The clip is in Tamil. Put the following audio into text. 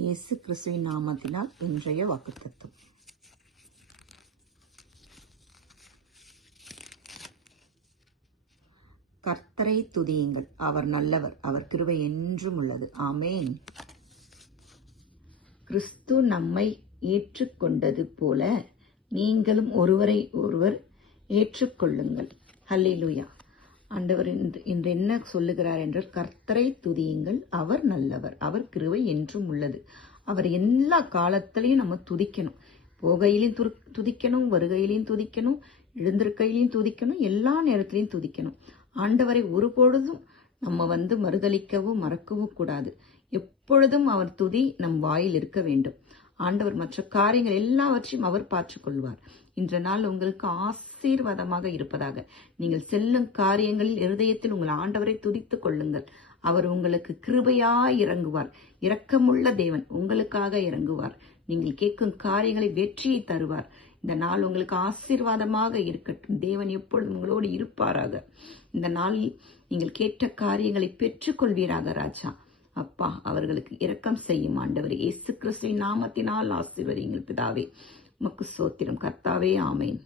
இயேசு கிறிஸ்துவின் நாமத்தினால் இன்றைய வாக்குத்தத்தம். கர்த்தரை துதியுங்கள், அவர் நல்லவர், அவர் கிருபை என்றும் உள்ளது. ஆமேன். கிறிஸ்து நம்மை ஏற்றுக்கொண்டது போல நீங்களும் ஒருவரை ஒருவர் ஏற்றுக்கொள்ளுங்கள். ஹல்லேலூயா. ஆண்டவர் இன்று என்ன சொல்லுகிறார் என்றால், கர்த்தரை துதியுங்கள், அவர் நல்லவர், அவர் கிருபை என்றும் உள்ளது. அவர் எல்லா காலத்திலையும் நம்ம துதிக்கணும். போகையிலையும் துதிக்கணும், வருகையிலையும் துதிக்கணும், எழுந்திருக்கையிலையும் துதிக்கணும், எல்லா நேரத்திலையும் துதிக்கணும். ஆண்டவரை ஒருபொழுதும் நம்ம மறுதலிக்கவோ மறக்கவோ கூடாது. எப்பொழுதும் அவர் துதி நம் வாயில் இருக்க வேண்டும். ஆண்டவர் மற்ற காரியங்கள் எல்லாவற்றையும் அவர் பார்த்துக் கொள்வார். இன்ற நாள் உங்களுக்கு ஆசீர்வாதமாக இருப்பதாக. நீங்கள் செல்லும் காரியங்களில் இருதயத்தில் உங்கள் ஆண்டவரை துதித்துக் கொள்ளுங்கள். அவர் உங்களுக்கு கிருபையாய் இறங்குவார். இரக்கமுள்ள தேவன் உங்களுக்காக இறங்குவார். நீங்கள் கேட்கும் காரியங்களை வெற்றியை தருவார். இந்த நாள் உங்களுக்கு ஆசீர்வாதமாக இருக்கட்டும். தேவன் எப்பொழுதும் உங்களோடு இருப்பாராக. இந்த நாளில் நீங்கள் கேட்ட காரியங்களை பெற்றுக்கொள்வீராக ராஜா. அப்பா, அவர்களுக்கு இரக்கம் செய்யும் ஆண்டவர் இயேசு கிறிஸ்துவின் நாமத்தினால் ஆசீர்வதியுங்கள் பிதாவே. உமக்கு ஸ்தோத்திரம் கர்த்தாவே. ஆமேன்.